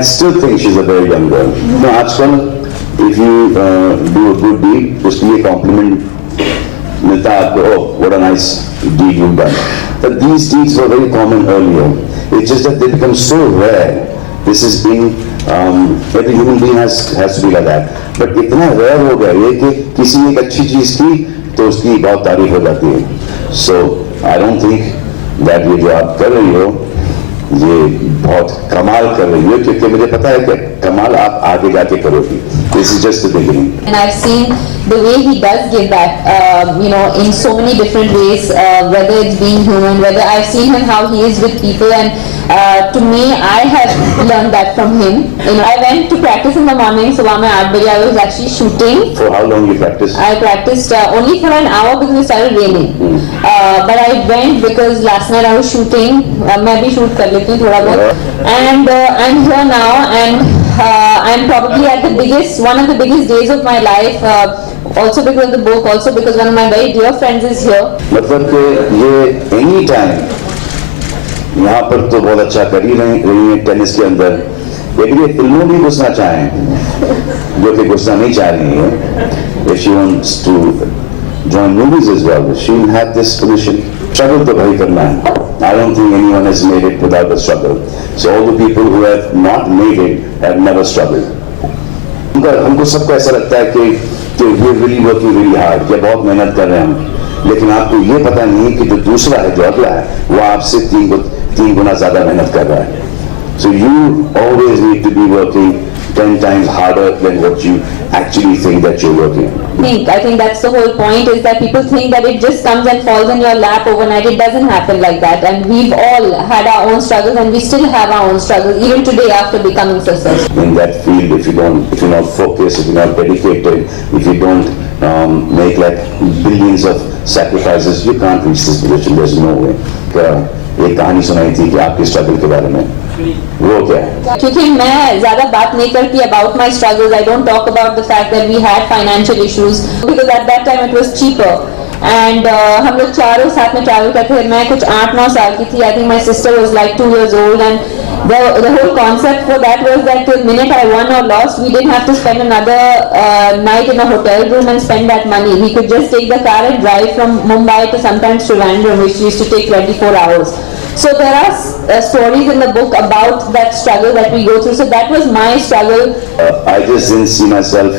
I still think she's a very young girl. No, आजकल if you do a good deed, उसके लिए compliment मिलता है आपको. Oh, what a nice deed you've done. But these deeds were very common earlier. It's just that they become so rare. This is being every human being has to be like that. But इतना rare हो गया ये कि किसी ने एक अच्छी चीज की तो उसकी बहुत तारीफ हो जाती है. So I don't think that ये जो आप कर रही हो ये बहुत कमाल कर रही हो, क्योंकि मुझे पता है कि कमाल आप आगे जाके करोगी. This is just the beginning. And I've seen the way he does give back, in so many different ways, whether it's being human, whether I've seen him how he is with people, and to me, I have learned that from him. I went to practice in the morning, so when I was actually shooting. For how long you practiced? I practiced only for an hour because it started raining. But I went because last night I was shooting. मैं भी shoot कर लेती हूँ थोड़ा बहुत. And I'm here now, and I'm probably at one of the biggest days of my life. Also because of the book, also because one of my very dear friends is here. मतलब कि ये any time यहाँ पर तो बहुत अच्छा कर ही रही है टेनिस के अंदर, लेकिन ये फिल्मों भी घुसना चाहें जो कि घुसना नहीं चाह रही है. If she wants to join movies as well, she will have this permission. Struggle तो भाई करना है. I don't think anyone has made it without a struggle. So all the people who have not made it have never struggled. हमको सबको ऐसा लगता है कि we're really working really hard, कि बहुत मेहनत कर रहे हैं हम, लेकिन आपको ये पता नहीं कि जो दूसरा है, जो अगला है, वो आपसे तीन गुना ज्यादा मेहनत कर रहा है. So you always need to be working 10 times harder than what you actually think that you're working. I think that's the whole point, is that people think that it just comes and falls in your lap overnight. It doesn't happen like that, and we've all had our own struggles, and we still have our own struggles even today after becoming successful. In that field, if you're not focused, if you're not dedicated, if you don't make like billions of sacrifices, you can't reach this position. There's no way. एक कहानी सुनाई थी कि आपके struggle के बारे में, वो क्या है? क्योंकि मैं ज्यादा बात नहीं करती about my struggles. I don't talk about the fact that we had financial issues because at that time it was cheaper. And हम लोग चारों साथ में travel करते थे. मैं कुछ 8-9 साल की थी. I think my sister was like 2 years old, and the whole concept for that was that the minute I won or lost, we didn't have to spend another night in a hotel room and spend that money. We could just take the car and drive from Mumbai to sometimes Trivandrum, which used to take 24 hours. So there are stories in the book about that struggle that we go through. So that was my struggle. I just didn't see myself,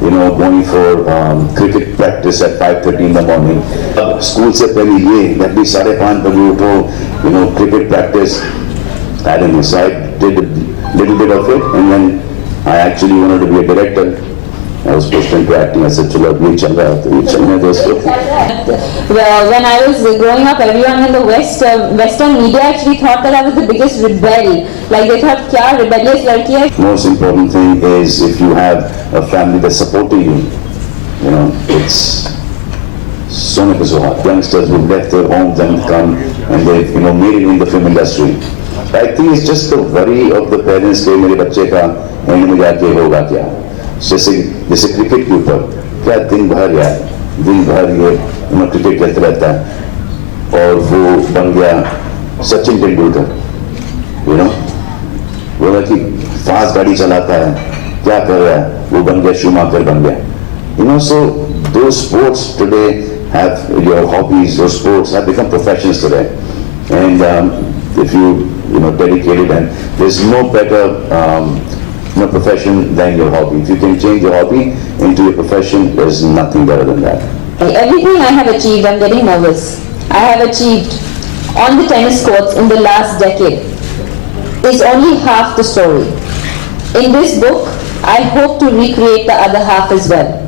going for cricket practice at 5:30 in the morning. School से पहले ये जब भी 5:30 बजे उठो, cricket practice. I didn't know. So I did a little bit of it, and then I actually wanted to be a director. I was pushed into acting. I said, "Chalo, abhi chal raha hai, to ye chalne do isko." When I was growing up, everyone in the Western media actually thought that I was the biggest rebel. Like they thought, "Kya rebellious ladki hai?" Most important thing is if you have a family that's supporting you. It's so much so hard. Youngsters who left their homes and come and they've made it in the film industry. I think it's just the worry of the parents कि मेरे बच्चे का and में जाके होगा क्या. जैसे cricket के ऊपर क्या दिन भर ये क्रिकेट खेलते रहता है और वो बन गया सचिन तेंदुलकर. बोला कि फास्ट गाड़ी चलाता है, क्या कर रहा है, वो बन गया शूमाकर बन गया. So those sports today have your hobbies. Those sports have become professions today, and if you dedicated, and there's no better profession than your hobby. If you can change your hobby into your profession, there's nothing better than that. Everything I have achieved, I'm getting nervous. I have achieved on the tennis courts in the last decade is only half the story. In this book, I hope to recreate the other half as well.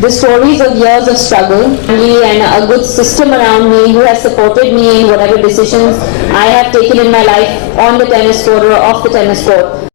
The stories of years of struggle, and a good system around me who has supported me in whatever decisions I have taken in my life on the tennis court or off the tennis court.